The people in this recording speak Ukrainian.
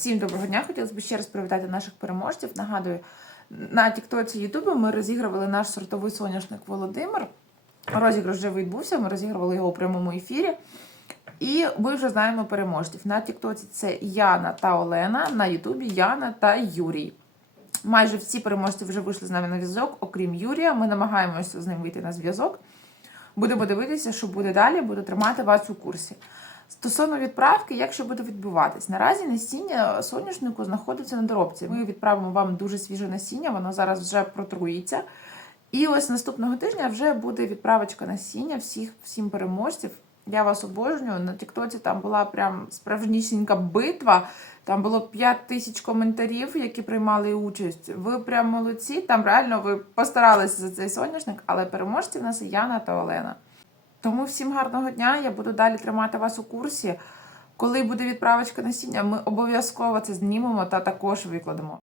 Всім доброго дня. Хотілося б ще раз привітати наших переможців. Нагадую, на Тіктоці Ютубі ми розігрували наш сортовий соняшник Володимир. Розіграш вже відбувся, ми розігрували його у прямому ефірі. І ми вже знаємо переможців. На Тіктоці це Яна та Олена, на Ютубі Яна та Юрій. Майже всі переможці вже вийшли з нами на зв'язок, окрім Юрія. Ми намагаємося з ним вийти на зв'язок. Будемо дивитися, що буде далі, буду тримати вас у курсі. Стосовно відправки, як що буде відбуватись? Наразі насіння соняшнику знаходиться на доробці. Ми відправимо вам дуже свіже насіння, воно зараз вже протруїться. І ось наступного тижня вже буде відправочка насіння всіх всім переможців. Я вас обожнюю. На Тіктоці там була прям справжнісінька битва. Там було 5 тисяч коментарів, які приймали участь. Ви прям молодці. Там реально ви постаралися за цей соняшник, але переможці в нас Яна та Олена. Тому всім гарного дня. Я буду далі тримати вас у курсі. Коли буде відправочка насіння, ми обов'язково це знімемо та також викладемо.